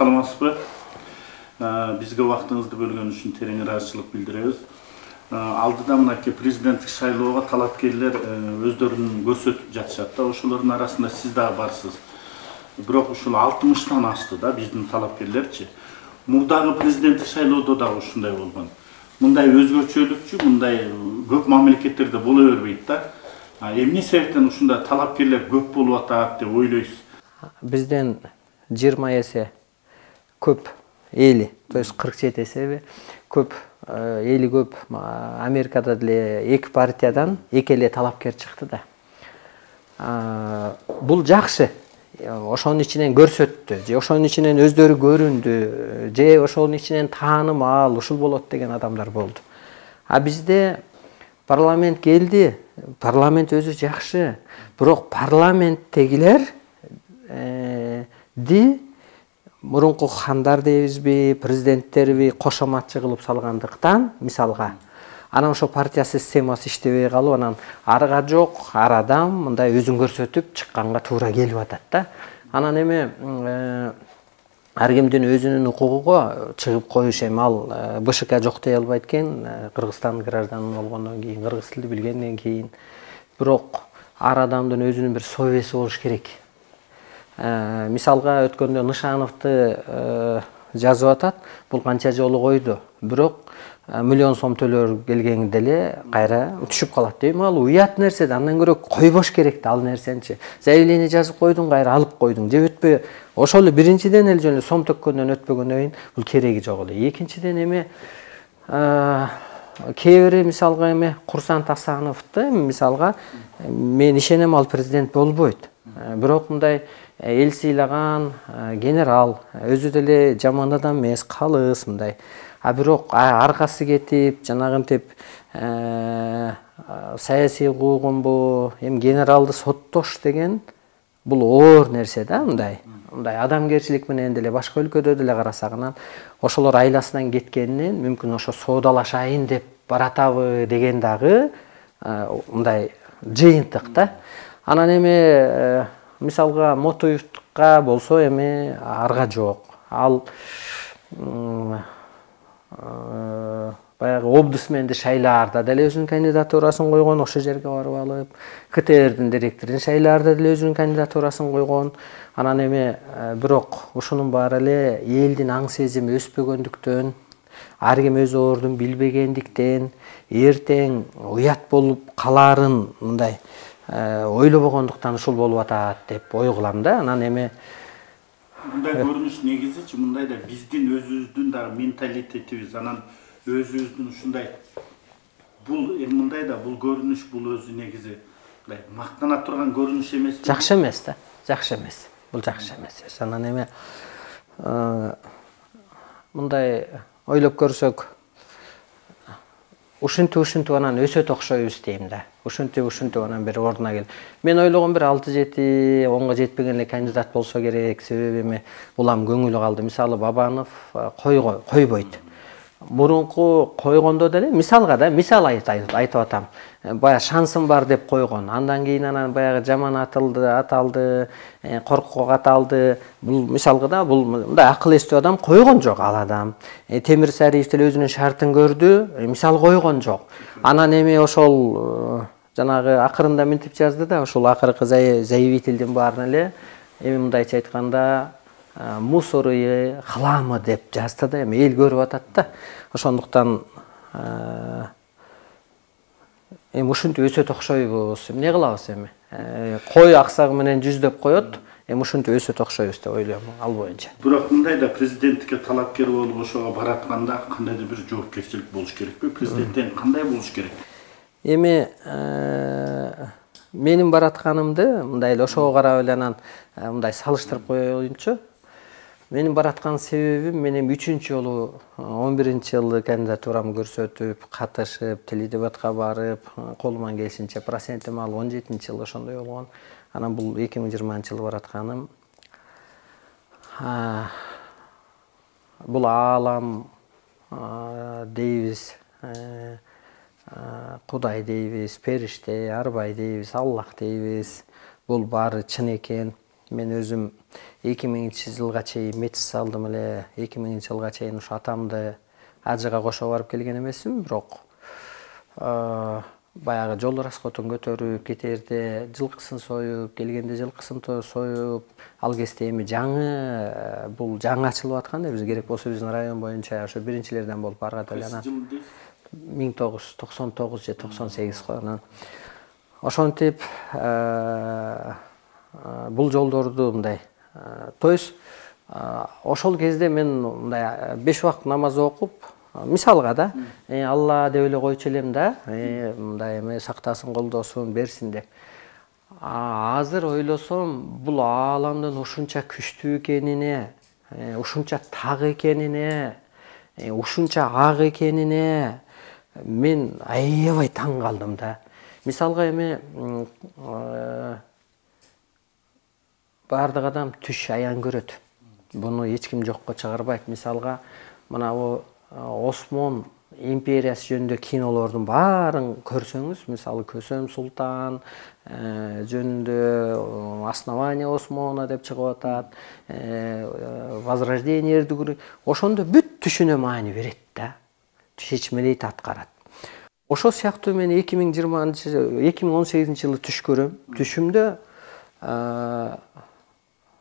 Саламатсызбы? Бизге убактыңызды бөлгөн үчүн терең ыраазычылык билдиребиз. Алдыда мынакей президенттик шайлоого талапкерлер өздөрүн көрсөтүп жатышат да. Ошолордун арасында сиз дагы барсыз. Бирок ушул 60тан ашты да биздин талапкерлерчи. Мурдагы президенттик шайлоодо дагы ушундай болгон. Мындай өзгөчөлүкчү, мындай көп мамлекеттерде боло бербейт да. Эмне себептен ушундай талапкерлер көп болуп атат деп ойлойсуз? Бизден 20 эсе көп эли, то есть 47 эсе көп эли көп. Америкада деле эки партиядан эки эле талапкер чыкты да. Бул жакшы. Ошонун ичинен көрсөттү, же ошонун ичинен өздөрү көрүндү, же ошонун ичинен таанымал ушул болот деген адамдар болду. Бизде парламент келди, парламент өзү жакшы, бирок парламенттегилер мурунку хандар дейбизби, президенттерби кошоматчы кылып салгандыктан, мисалга, анан ошо партия системасы иштебей калып, анан арга жок, арадан мындай өзүн көрсөтүп чыкканга туура келип атат да. Анан эми ар кимдин өзүнүн укугу чыгып коюш, эми ал БШК жок дей албайт экен, Кыргызстан гражданы болгондон кийин, кыргыз тилди билгенден кийин. Бирок ар адамдын өзүнүн бир совеси болуш керек. Мисалга өткөндө Нышановду жазып атат, бул канча жолу койду. Бирок миллион сом төлөр келгенде эле кайра түшүп калат дейм. Ал уят нерсе да, андан көрө койбош керек да ал нерсенчи. Заявление жазып койдуң, кайра алып койдуң. Же өтпөй, ошол эле биринчиден эле жөн эле сом төккөндөн өтпөгөндөн кийин бул кереги жок эле. Экинчиден эми кээ бири мисалга эми Курсант Асановду мисалга мен ишенем ал президент болбойт. Бирок мындай эл сыйлаган генерал, өзү деле жаман адам эмес, калыс мындай. Бирок аркасы кетип, жанагынтип саясий куугунбу, эми генералды соттош деген бул оор нерсе да, мындай. Мындай адамгерчилик менен деле башка өлкөдө деле карасак, анан ошолор айласынан кеткенинен мүмкүн ошо соодалашайын деп баратабы деген дагы мындай жыйынтык да. Анан эми мисалга Мотоевка болсо эми арга жок. Ал баягы омбудсменди шайлаарда деле өзүнүн кандидатурасын койгон, ошол жерге барып алып, КТРдин директорун шайлаарда деле өзүнүн кандидатурасын койгон. Анан эми бирок ушунун баары эле элдин аң сезими өспөгөндүктөн, ар ким өз ордун билбегендиктен, эртең уят болуп калаарын мындай ойлобогондуктан ушул болуп атат деп ой кылам да. Анан эми мындай көрүнүш негизичи мындай да биздин өзүбүздүн дагы менталитетибиз, анан өзүбүздүн ушундай бул мындай да бул көрүнүш бул өзү негизи мындай мактана турган көрүнүш эмес. Жакшы эмес да, жакшы эмес. Бул жакшы эмес. Анан эми мындай ойлоп көрсөк, ушинтип анан өсөт окшойбуз дейм да. Ушинтип анан бир ордуна кел. Мен ойлогом бир 6-7 10го жетпеген эле кандидат болсо керек. Себеби эми улам көңүлү калды. Мисалы Бабанов койбойт. Мурунку койгондо деле мисалга да, мисал айтып атам. Бая шансым бар деп койгон. Андан кийин анан баягы жаман аталды, коркок аталды. Бул мисалга да, бул мындай акыл эстүү адам койгон жок ал адам. Темир Сариев деле өзүнүн шартын көрдү, мисал койгон жок. Анан эми ошол жанагы акырында мынтип жазды да, ошол акыркы заявительдин баарын эле эми мындайча айтканда мусоры, хламы деп жазды да, эми эл көрүп атат да. Ошондуктан эми ушинтип өсөт окшойбуз. Эмне кылабыз эми? Кой аксагы менен жүздөп коет, эми ушинтип өсөт окшойбуз деп ойлойм ал боюнча. Бирок мындай да президенттикке талапкер болуп ошого баратканда кандайдыр бир жоопкерчилик болуш керекпи? Президенттен кандай болуш керек? Эми менин баратканымды мындай эле ошого карап эле анан мындай салыштырып коеюнчу. Менин бараткан себебим, мен эми 3-чү жолу 11-жылы кандидатурамды көрсөтүп, катышып, теледебатка барып, колуман келишинче процентим алып 17-жылы ошондой болгон. Анан бул 2020-жылы баратканым. Бул аалам дейбиз, Кудай дейбиз, периште, арбай дейбиз, Аллах дейбиз. Бул баары чын экен. Мен өзүм 2000-жылга чейин мечит салдым эле. 2000-жылга чейин ушу атамды ажыга кошо барып келген эмесмин, бирок баягы жол расходун көтөрүп, кетерде жылкысын союп, келгенде жылкысын союп, ал кезде эми бул жаңы ачылып аткан да, биз керек болсо биздин район боюнча ошо биринчилерден болуп барат эле. 1999 же 98 го. Анан ошентип бул жолдорду мындай, то есть ошол кезде мен мындай 5 убакыт намаз окуп, мисалга да, Алла деп эле койчу элем да, мындай эме сактасын, колдосун, берсин деп. Азыр ойлосом, бул ааламдын ушунча күчтүү экенине, ушунча так экенине, ушунча ак экенине мен аябай таң калдым да. Мисалга эми бардык адам түш аян көрөт. Буну эч ким жокко чыгарбайт. Мисалга мына Осмон империясы жөнүндө кинолордун баарын көрсөңүз, мисалы Көсөм Султан жөнүндө, Основание Осмона деп чыгып атат, Возрождение Эрдүгүрү, ошондо бүт түшүнө маани берет да. Чечмелейт, аткарат. Ошол сыяктуу мен 2018 жылы түш көрөм. Түшүмдө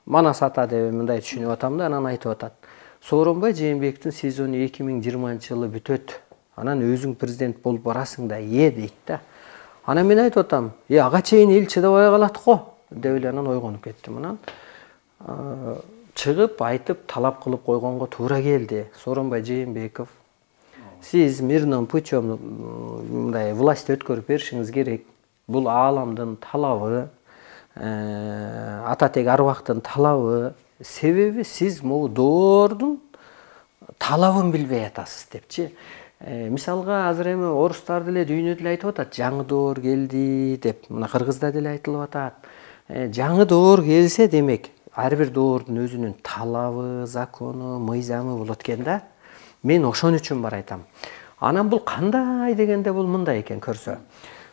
Манас ата деп мындай түшүнүп атам да, анан айтып атат. Сооронбай Жээнбековдун сезону 2020 жылы бүтөт. Анан өзүң президент болуп барасың да, дейт да. Анан мен айтып атам, ага чейин эл чыдабай калат го деп эле анан ойгонуп кеттим. Анан чыгып айтып талап кылып койгонго туура келди. Сооронбай Жээнбеков, сиз мирным путем мындай власть өткөрүп беришиңиз керек. Бул ааламдын талабы, Ататек Арбактын талабы. Себеби сиз могу доордун талабын билбей атасыз депчи. Мисалга азыр эми орустар деле дүйнөдө деле айтып атат, жаңы доор келди деп. Мына Кыргызда деле айтылып атат. Жаңы доор келсе демек, ар бир доордун өзүнүн талабы, закону, мыйзамы болот экен да. Мен ошон үчүн бар айтам. Анан бул кандай дегенде бул мындай экен көрсө.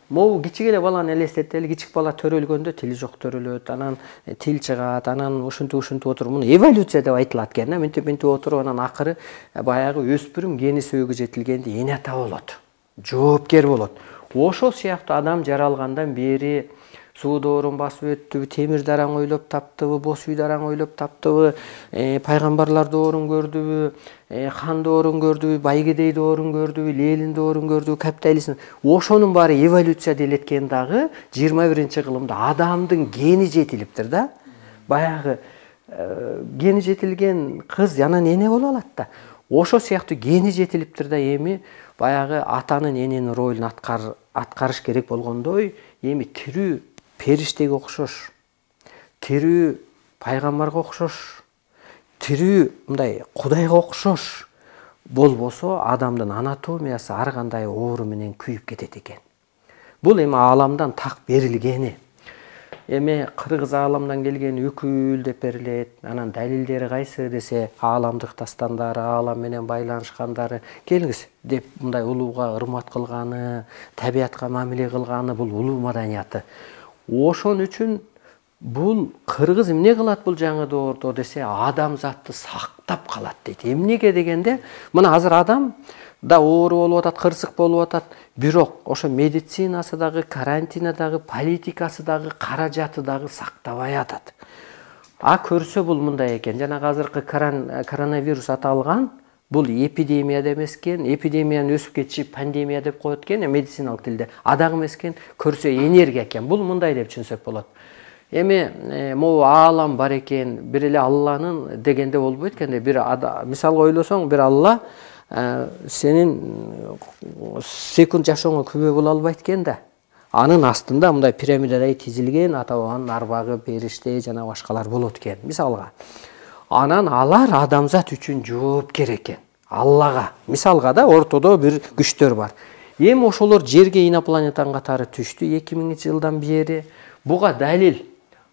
Могу кичик эле баланы элестетели, кичик бала төрөлгөндө тили жок төрөлөт, анан тил чыгат, анан ушинтип отуруп, муну эволюция деп айтылат экен да, минтип отуруп, анан акыры баягы өспүрүм гени сөөгү жетилгенде эне ата болот, жоопкер болот. Ошол сыяктуу адам жаралгандан бери суу доорун басып өттүбү, темир дараң ойлоп таптыбы, боз үй дараң ойлоп таптыбы, пайгамбарлар доорун көрдүбү, хан доорун көрдүбү, байгедей доорун көрдүбү, Ленин доорун көрдүбү, капитализм. Ошонун баары эволюция делеткен дагы 21-кылымда адамдын гени жетилиптир да. Баягы гени жетилген кыз анан эне болуп алат да. Ошол сыяктуу гени жетилиптир да, эми баягы атанын эненин ролун аткарыш керек болгондой, эми тирүү периштеге окшош, тирүү пайгамбарга окшош, тирүү мындай Кудайга окшош болбосо адамдын анатомиясы ар кандай оору менен күйүп кетет экен. Бул эми ааламдан так берилгени. Эми кыргыз ааламдан келген үкүл деп берилет. Анан далилдери кайсы десе, ааламдык дастандары, аалам менен байланышкандары. Келиңиз деп мындай улууга урмат кылганы, табиатка мамиле кылганы бул улуу маданияты. Ошон үчүн бул кыргыз эмне кылат бул жаңы доордо десе, адамзатты сактап калат дейт. Эмнеге дегенде, мына азыр адам да оору болуп атат, кырсык болуп атат. Бирок ошо медицинасы дагы, карантини дагы, политикасы дагы, каражаты дагы сактабай атат. Көрсө бул мындай экен. Жанагы азыркы коронавирус аталган, бул эпидемия демес экен. Эпидемияны өсүп кетиши пандемия деп коет экен медициналык тилде. Адак эмес экен, көрсө энергия экен. Бул мындай деп түшүнсөк болот. Эми могу аалам бар экен, бир эле Алланын дегенде болбойт экенде. Бир мисалга ойлосоң, бир Алла сенин секунд жашооңо күбө боло албайт экен да. Анын астында мындай пирамидадай тизилген ата-бабанын арбагы, периште жана башкалар болот экен, мисалга. Анан алар адамзат үчүн жоопкер экен. Аллага, мисалга да, ортодо бир күчтөр бар. Эми ошолор жерге инопланетан катары түштү 2000-жылдан бери. Буга далил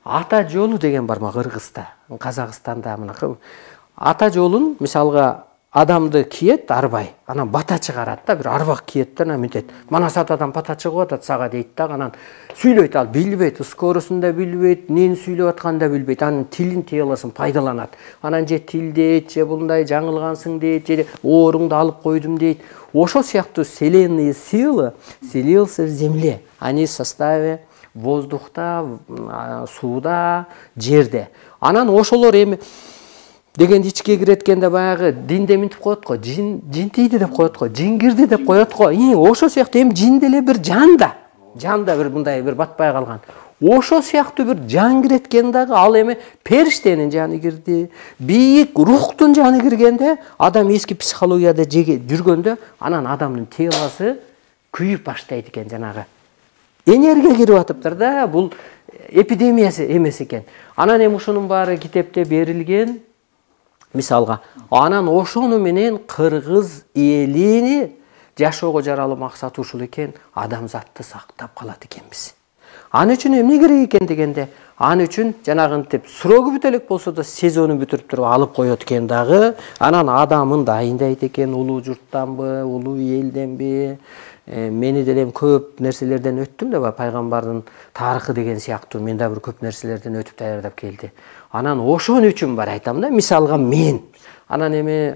ата жолу деген бар ма Кыргызда, Казакстанда мына. Ата жолун мисалга адамды киет арбай, анан бата чыгарат да, бир арбак киет да, анан мынтет. Мана сатадан бата чыгып атат сага дейт да, анан сүйлөйт, ал билбейт, скоросун да билбейт, нени сүйлөп атканын да билбейт, анын тилин телосун пайдаланат. Анан же тил дейт, же мындай жаңылгансың дейт, же ооруңду алып койдум дейт. Ошол сыяктуу вселенные силы селился в земле. Они в составе воздухта, сууда, жерде. Анан ошолор эми дегенди ичке киреткенде баягы динде минтип коет го, жин тийди деп коет го, жин кирди деп коет го. Ошол сыяктуу эми жин деле бир жанда бир мындай бир батпай калган. Ошол сыяктуу бир жан киреткен дагы, ал эми периштенин жаны кирди, бийик рухтун жаны киргенде, адам эски психологияда жүргөндө, анан адамдын телосы күйүп баштайт экен, жанагы энергия кирип атыптыр да, бул эпидемиясы эмес экен. Анан эми ушунун баары китепте берилген. Мисалга, анан ошону менен кыргыз элини жашоого жаралуу максаты ушул экен, адамзатты сактап калат экенбиз. Аны үчүн эмне керек экен дегенде, аны үчүн жанагынтип срогу бүтө элек болсо да сезонун бүтүрүп туруп алып коет экен дагы, анан адамын дайындайт экен, улуу журттанбы, улуу элденби. Мени деле көп нерселерден өттүм да, пайгамбардын тарыхы деген сыяктуу мен да бир көп нерселерден өтүп даярдап келди. Анан ошон үчүн бар айтам да, мисалга мен. Анан эми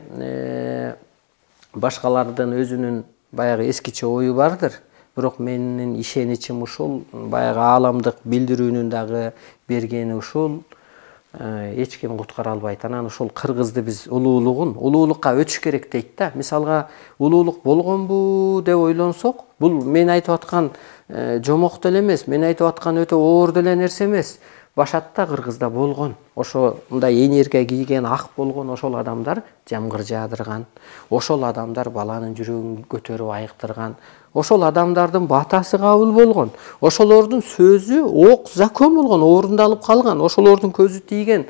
башкалардын өзүнүн баягы эскиче ою бардыр. Бирок менин ишеничим ушул, баягы ааламдык билдирүүнүн дагы бергени ушул. Эч ким куткара албайт. Анан ушул кыргызды биз улуулукка өтүш керек дейт да. Мисалга улуулук болгонбу деп ойлонсок, бул мен айтып аткан жомок деле эмес, мен айтып аткан өтө оор деле нерсе эмес. Башатта кыргызда болгон. Ошо мындай энергия кийген, ак болгон ошол адамдар жамгыр жаадырган. Ошол адамдар баланын жүрөгүн көтөрүп айыктырган. Ошол адамдардын батасы кабыл болгон. Ошолордун сөзү ок закон болгон, орундалып калган. Ошолордун көзү тийген.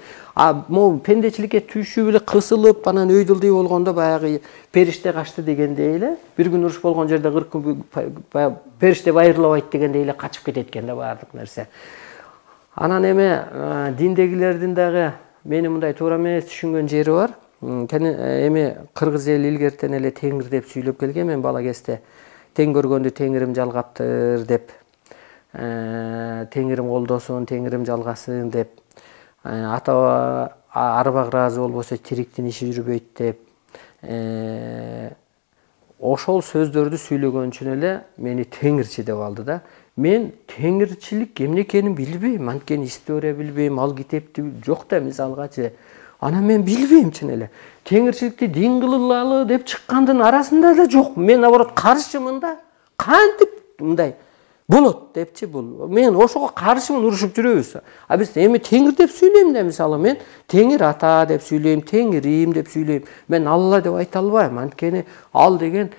Могу пендечиликке түшүп эле кысылып, анан өйдүлдүй болгондо баягы периште качты дегендей эле, бир күн уруш болгон жерде 40 күн периште байырлабайт дегендей эле качып кетет экен да баардык нерсе. Анан эми диндегилердин дагы мени мындай туура эмес түшүнгөн жери бар. Эми кыргыз эли илгертен эле теңир деп сүйлөп келген, мен бала кезде тең көргөндү теңирим жалгаптыр деп, теңирим колдосун, теңирим жалгасын деп, ата арбак ыраазы болбосо тириктин иши жүрбөйт деп, ошол сөздөрдү сүйлөгөн үчүн эле мени теңирчи деп алды да. Мен теңирчилик эмне экенин билбейм, анткени история билбейм, ал китепти жок да мисалгачы. Анан мен билбейм чын эле. Теңирчиликти дин кылалы деп чыккандын арасында да жок. Мен наоборот каршымын да. Кантип мындай болот депчи бул. Мен ошого каршымын, урушуп жүрөбүз. Биз эми теңир деп сүйлөйм да, мисалы мен теңир ата деп сүйлөйм, теңирим деп сүйлөйм. Мен Алла деп айта албайм, анткени ал деген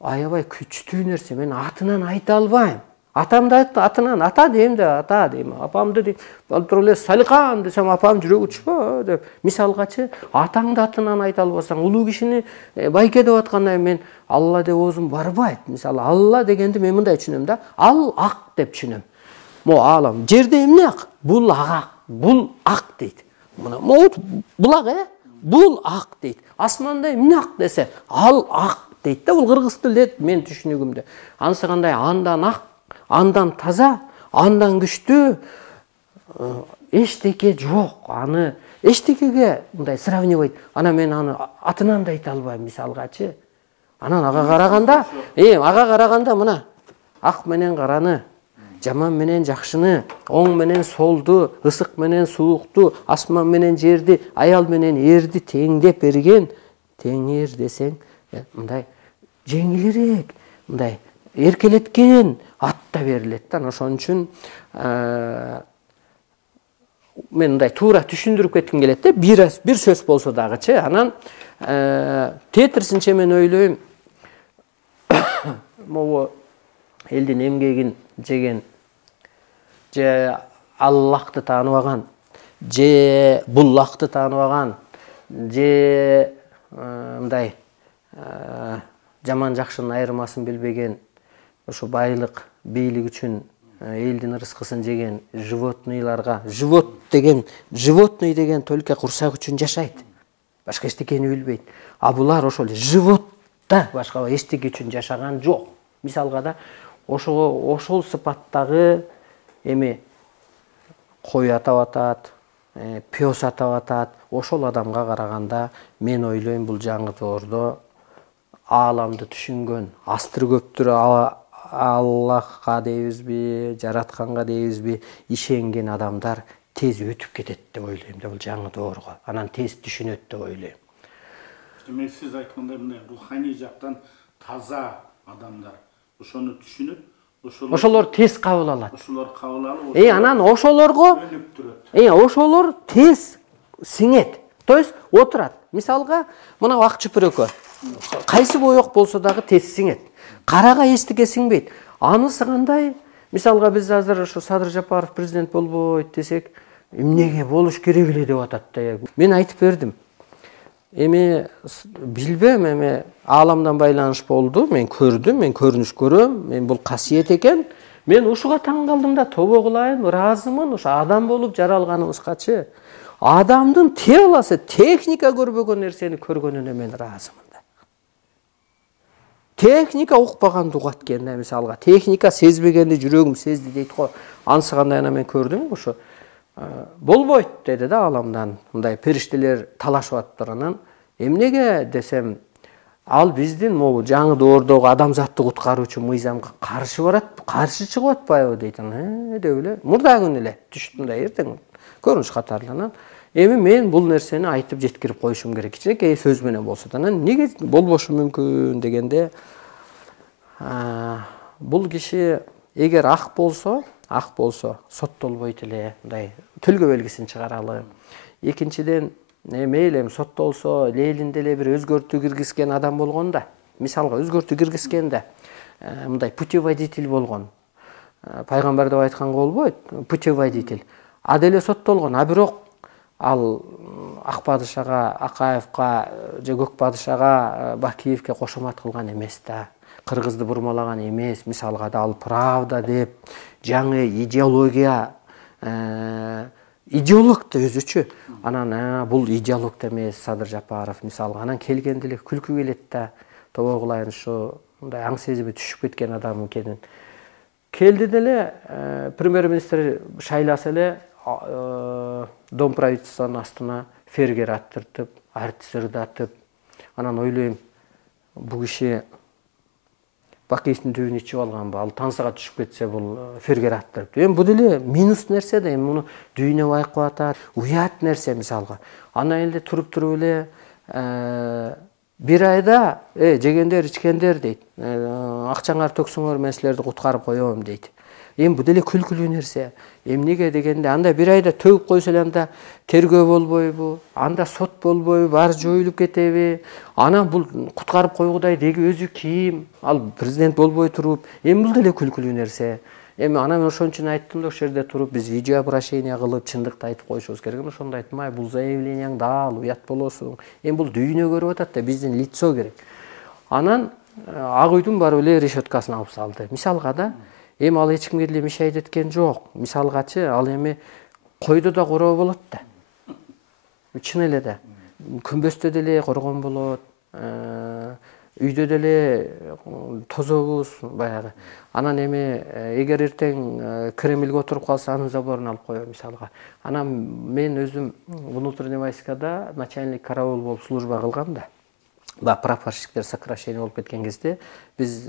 аябай күчтүү нерсе. Мен атынан айта албайм. Атамды атынан ата дейм да, ата дейм. Апамды дейм, туруп эле Саликан десем, апам жүрөгү учпа деп. Мисалгачы, атаңды атынан айта албасаң, улуу кишини байке деп аткандай мен Алла деп оозум барбайт. Мисалы, Алла дегенди мен мындай түшүнөм да, ал ак деп түшүнөм. Мо аалам, жерде эмне ак? Бул ак, бул ак дейт. Мына булак бул ак дейт. Асманда эмне ак десе, ал ак дейт да. Бул кыргыз тилде мен түшүнүгүмдө. Анысы кандай андан ак, андан таза, андан күчтүү эчтеке жок. Аны эчтекеге мындай сравнивать. Анан мен аны атынан да айта албайм мисалгачы. Анан ага караганда мына ак менен караны, жаман менен жакшыны, оң менен солду, ысык менен суукту, асман менен жерди, аял менен эрди теңдеп берген теңир десең, мындай жеңилирээк, мындай эркелеткен ат да берилет да. Ошон үчүн мен мындай туура түшүндүрүп кетким келет да, бир сөз болсо дагычы. Анан тетирсинче мен ойлойм, могу элдин эмгегин жеген, же Аллахты тааныбаган, же буллакты тааныбаган, же мындай жаман жакшынын айырмасын билбеген, ошо байлык, бийлик үчүн элдин ырыскысын жеген животныйларга, животный деген только курсак үчүн жашайт. башка эчтекени билбейт. А булар ошол животта башка эчтеке үчүн жашаган жок. Мисалга да ошол сыпаттагы эми кой атап атат, пёс атап атат. Ошол адамга караганда мен ойлойм бул жаңы доордо ааламды түшүнгөн, астыр көптүр Аллахка дейбизби, жаратканга дейбизби, ишенген адамдар тез өтүп кетет деп ойлойм да бул жаңы доорго. Анан тез түшүнөт деп ойлойм. Демек сиз айткандай мындай руханий жактан таза адамдар ошону түшүнүп, ошолор тез кабыл алат. Ошолор кабыл алып, Анан ошолорго ошолор тез сиңет. То есть отурат. Мисалга, мына ак чүпүрөккө кайсы боек болсо дагы тез сиңет. Карага эчтеке сиңбейт. Анысы кандай? Мисалга биз азыр ушу Садыр Жапаров президент болбойт десек, эмнеге болуш керек эле деп атат да. Мен айтып бердим. Эми билбем, эми ааламдан байланыш болду. Мен көрдүм, мен көрүнүш көрөм. Мен бул касиет экен. Мен ушуга таң калдым да, тобо кылайын, ыраазымын. Ушу адам болуп жаралганыбызгачы. Адамдын телосы техника көрбөгөн нерсени көргөнүнө мен ыраазымын. Техника укпаганды угат экен да, мисалга. Техника сезбегенди жүрөгүм сезди дейт го. Анысы кандай мен көрдүм ушу. Болбойт деди да ааламдан. Мындай периштелер талашып атыптыр анан. Эмнеге десем, ал биздин могу жаңы доордогу адамзатты куткаруучу мыйзамга каршы барат, каршы чыгып атпайбы дейт анан. Деп эле мурда күн эле түштүм да эртең көрүнүш катарынан. Эми мен бул нерсени айтып жеткирип коюшум керек. Кичинекей сөз менен болсо да. Анан неге болбошу мүмкүн дегенде, бул киши эгер ак болсо, соттолбойт эле, мындай төлгө белгисин чыгаралы. Экинчиден, мейли эми соттолсо, лелинде эле бир өзгөртүү киргизген адам болгон да. Мисалга өзгөртүү киргизген да, мындай путеводитель болгон. Пайгамбар деп айтканга болбойт, путеводитель. А деле соттолгон, а бирок ал ак падышага, Акаевка же көк падышага, Бакиевке кошомат кылган эмес да. Кыргызды бурмалаган эмес. Мисалга да ал правда деп жаңы идеология, идеолог да өзүчө. Анан бул идеолог эмес Садыр Жапаров мисалга. Анан келгенде эле күлкү келет да. Тобо кылайын ушу мындай аң сезиби түшүп кеткен адам экенин. Келди деле премьер-министр шайласа эле Дом правительствонун астына фергер аттыртып, артист ырдатып. Анан ойлойм, бул киши Бакиевдин түбүн ичип алганбы, ал тансага түшүп кетсе бул фергер аттырып. Эми бул деле минус нерсе да, эми муну дүйнө байкап атат, уят нерсе мисалга. Анан эле туруп эле бир айда жегендер, ичкендер дейт. Акчаңар төксөңөр мен силерди куткарып коем дейт. Эми бул деле күлкүлүү нерсе. Эмнеге дегенде, анда бир айда төгүп койсо эле анда тергөө болбойбу, анда сот болбойбу, баары жоюлуп кетеби? Анан бул куткарып койгудай деги өзү ким? Ал президент болбой туруп, эми бул деле күлкүлүү нерсе. Эми анан мен ошон үчүн айттым да, ошол жерде туруп биз видеообращение кылып, чындыкты айтып коюшубуз керек. Ошондо айттым, бул заявленияң дал уят болосуң. Эми бул дүйнө көрүп атат да, биздин лицо керек. Анан Ак үйдүн барып эле решеткасын алып салды. Мисалга да, эми ал эч кимге деле мешайт эткен жок. Мисалгачы, ал эми койдо да короо болот да. Чын эле да. Күмбөстө деле коргон болот. Үйдө деле тозобуз баягы. Анан эми эгер эртең Кремльге отуруп калса, анын заборун алып коем мисалга. Анан мен өзүм внутренний войскада начальник караул болуп служба кылгам да. Прапорщиктер сокращение болуп кеткен кезде биз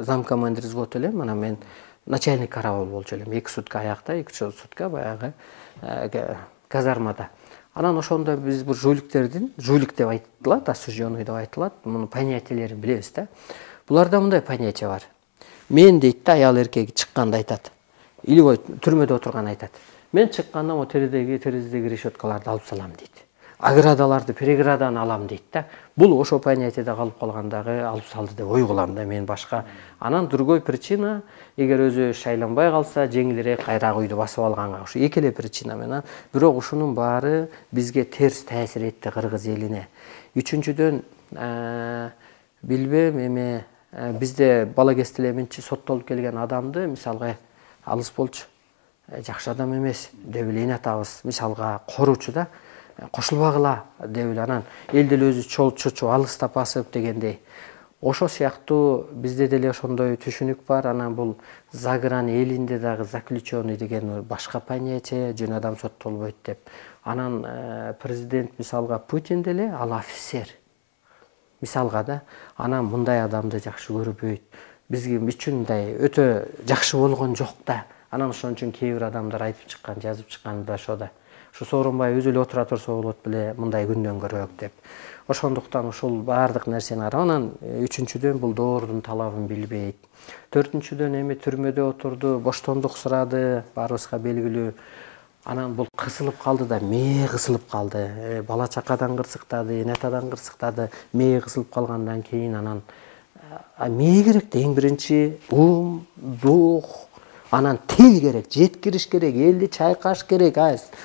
замкомандир взвод элем, анан мен начальник караул болчу элем. 2 сутка аякта, 2 сутка баягы казармада. Анан ошондо биз бул жуликтердин, жулик деп айтылат, осужденный деп айтылат, мунун понятиелерин билебиз да. Буларда мындай понятие бар. Мен дейт да, аял эркеги чыкканда айтат. Или түрмөдө отурган айтат. Мен чыкканда о терезедеги решеткаларды алып салам дейт. Аградаларды переградан алам дейт да. Бул ошо понятиеде калып калгандагы алып салды деп ой кылам да мен башка. Анан другой причина, эгер өзү шайланбай калса, жеңилирээк кайра үйдү басып алганга. Ушу эки эле причина менен. Бирок ушунун баары бизге терс таасир этти кыргыз элине. Үчүнчүдөн, билбем, эми бизде бала кезде эле менчи соттолуп келген адамды, мисалга, алыс болчу, жакшы адам эмес деп эле атабыз, мисалга, коруучу да. кошулбагыла деп эле анан эл деле өзү чочуп алыстап басып дегендей. Ошо сыяктуу бизде деле ошондой түшүнүк бар. Анан бул Загран элинде дагы заключенный деген башка понятие, жөн адам соттолбойт деп. Анан президент мисалга Путин деле ал офицер. Мисалга да, анан мындай адамды жакшы көрбөйт. Бизге үчүн мындай өтө жакшы болгон жок да. Анан ошон үчүн кээ бир адамдар айтып чыккан, жазып чыккан да ошо да. Ушу Сооронбай өзү эле отура турса болот беле мындай күндөн көрөөк деп. Ошондуктан ушул баардык нерсени карап анан үчүнчүдөн бул доордун талабын билбейт. Төртүнчүдөн эми түрмөдө отурду, боштондук сурады, баарыбызга белгилүү. Анан бул кысылып калды да, мээ кысылып калды. Бала чакадан кырсыктады, энатадан кырсыктады, мээ кысылып калгандан кийин анан мээ керек да, эң биринчи дух, анан тил керек, жеткириш керек, элди чайкаш керек,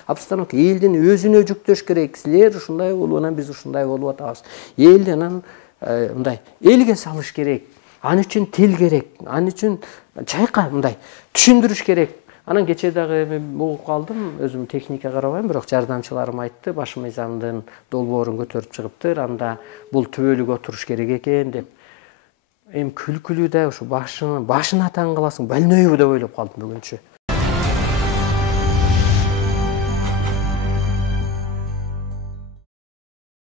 обстановка, элдин өзүнө жүктөш керек. Силер ушундай болуп, анан биз ушундай болуп атабыз. Элди анан мындай элге салыш керек. Аны үчүн тил керек, аны үчүн чайка мындай түшүндүрүш керек. Анан кече дагы эми угуп калдым, өзүм техника карабайм, бирок жардамчыларым айтты, баш мыйзамдын долбоорун көтөрүп чыгыптыр, анда бул түбөлүк отуруш керек экен деп. Эми күлкүлүү да, ушу башына таң каласың, больнойбу деп ойлоп калдым бүгүнчү.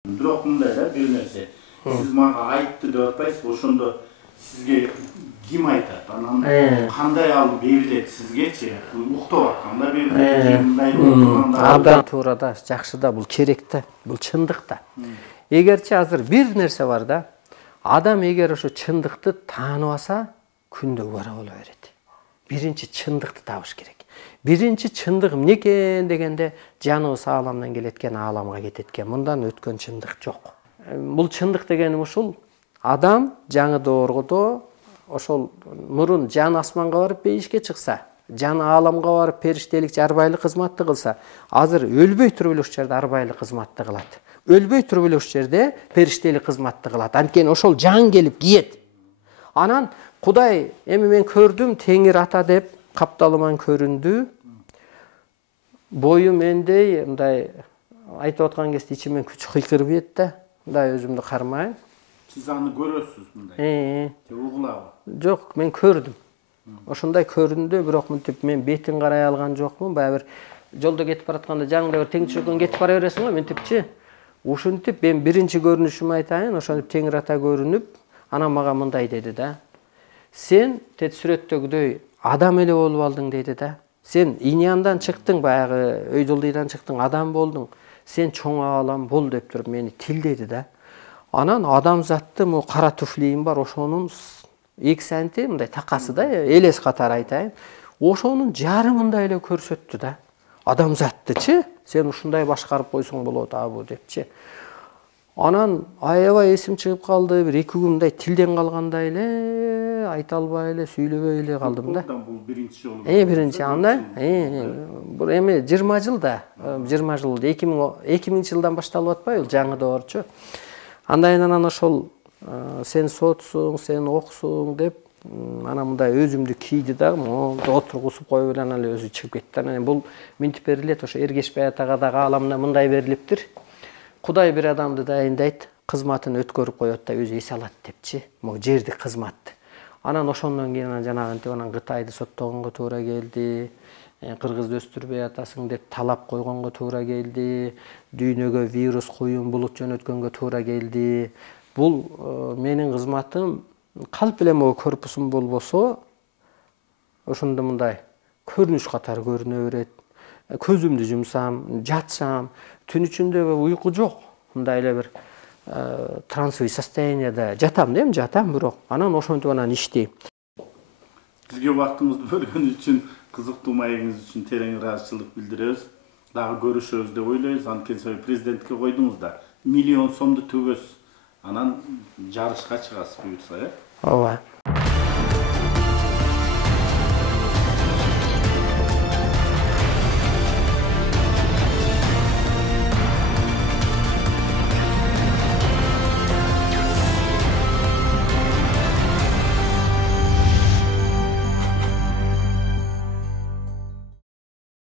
Бирок мындай да бир нерсе. Сиз мага айтты деп атпайсыз, ошондо сизге ким айтат? Анан кандай ал берилет сизгечи? Уктап атканда берилет, мындай отурганда. Абдан туура да, жакшы да, бул керек да, бул чындык да. Эгерчи азыр бир нерсе бар да, адам эгер ошо чындыкты таанып алса, күндө бара боло берет. Биринчи чындыкты табыш керек. Биринчи чындык эмне экен дегенде, жаныбыз ааламдан келет экен, ааламга кетет экен. Мындан өткөн чындык жок. Бул чындык дегеним ушул. Адам жаңы дооргодо ошол мурун жан асманга барып бейишке чыкса, жан ааламга барып периштелик арбайлык кызматты кылса, азыр өлбөй туруп эле ушул жерде арбайлык кызматты кылат. Өлбөй туруп эле ушул жерде периштелик кызматты кылат. Анткени ошол жан келип киет. Анан Кудай, эми мен көрдүм, Теңир ата деп капталыман көрүндү. Бою мендей, мындай айтып аткан кезде ичимен күч кыйкырып ийет да. Мындай өзүмдү кармайм. Сиз аны көрөсүз мындай. Угулабы? Жок, мен көрдүм. Ошондой көрүндү, бирок мынтип мен бетин карай алган жокмун. Баягы бир жолдо кетип баратканда жаңында бир теңчөккөн кетип бара бересиң го, мынтипчи. Ушинтип мен биринчи көрүнүшүмү айтайын, ошентип Теңир ата көрүнүп, анан мага мындай деди да. Сен тет сүрөттөгүдөй адам эле болуп алдың деди да. Сен иняндан чыктың, баягы өйдөлдүйдан чыктың, адам болдуң. Сен чоң аалам бол деп туруп мени тилдеди да. Анан адамзатты му кара туфлийим бар, ошонун 2 санти мындай такасы да, элес катары айтайын. Ошонун жарымындай эле көрсөттү да. Адамзаттычы, сен ушундай башкарып койсоң болот абы депчи. Анан аябай эсим чыгып калды, бир 2 күндай тилден калгандай эле, айта албай эле, сүйлөбөй эле калдым да. Бул биринчи жолу. Биринчи анда. Бул эми 20 жыл да, 20 жыл 2000 жылдан башталып атпайбы, жаңы доорчу. Андан анан ошол сен сотсуң, сен оксуң деп, анан мындай өзүмдү кийди да, отургузуп коюп эле анан эле өзү чыгып кетти. Анан бул минтип берилет, ошо Эргешбай атага дагы ааламда мындай берилиптир. Кудай бир адамды дайындайт, кызматын өткөрүп коет да өзү эс алат депчи. Могу жердик кызматты. Анан ошондон кийин анан жанагынтип анан Кытайды соттогонго туура келди. Кыргызды өстүрбөй атасың деп талап койгонго туура келди. Дүйнөгө вирус куюн булут жөнөткөнгө туура келди. Бул менин кызматым калп эле могу корпусум болбосо, ошондо мындай көрүнүш катары көрүнө берет. Көзүмдү жумсам, жатсам, түн ичинде уйку жок. Мындай эле бир трансовый состоянияда жатам да, жатам бирок анан ошентип анан иштейм. Сизге убактыңызды бөлгөн үчүн, кызыктуу маегиңиз үчүн терең ыраазычылык билдиребиз. Дагы көрүшөбүз деп ойлойбуз. Анткени президентке койдуңуз да, $1 миллион сомду төгөсүз. Анан жарышка чыгасыз буюрса, Ооба.